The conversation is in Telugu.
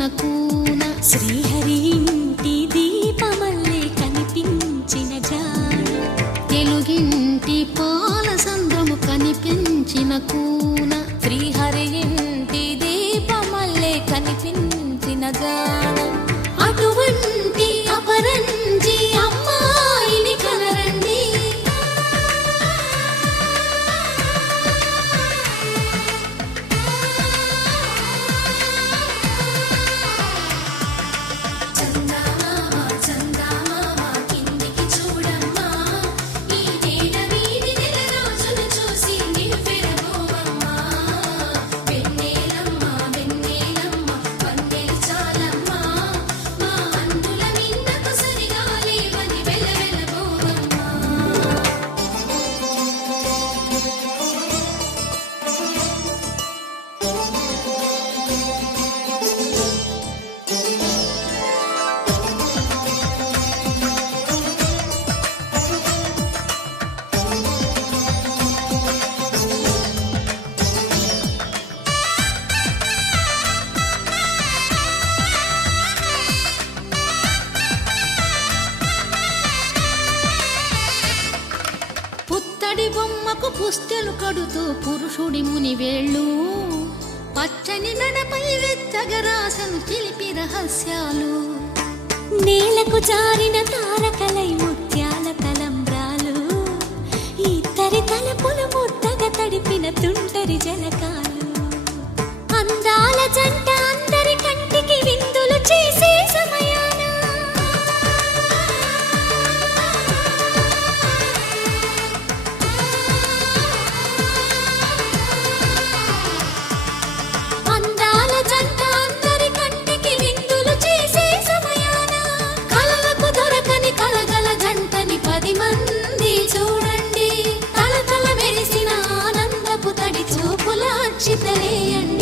కనిపించిన కూన శ్రీహరి ఇంటి దీపమల్లే కనిపించిన జాడ తెలుగింటి పాల సంద్రము కనిపించిన కూన శ్రీహరి ఇంటి దీపమల్లే కనిపించిన జాడ అటువంటి అపరంజి అమ్మాయిని కనరండి పుత్తడి బొమ్మకు పుస్తెలు కడుతూ పురుషుడి ముని వేళ్ళు పచ్చని నడపై వెచ్చగరాసను చిలిపి రహస్యాలు నేలకు జారిన తారకలై ముత్యాల తలంబ్రాలు ఇద్దరి తలపులు ముద్దగా తడిపిన తుంటరి జలకాలు అందాల జంట అందరి కంటికి విందులు చేసే సమయాన చూడండి తల తల మెరిసిన ఆనందపు తడి చూపుల అక్షితలేయండి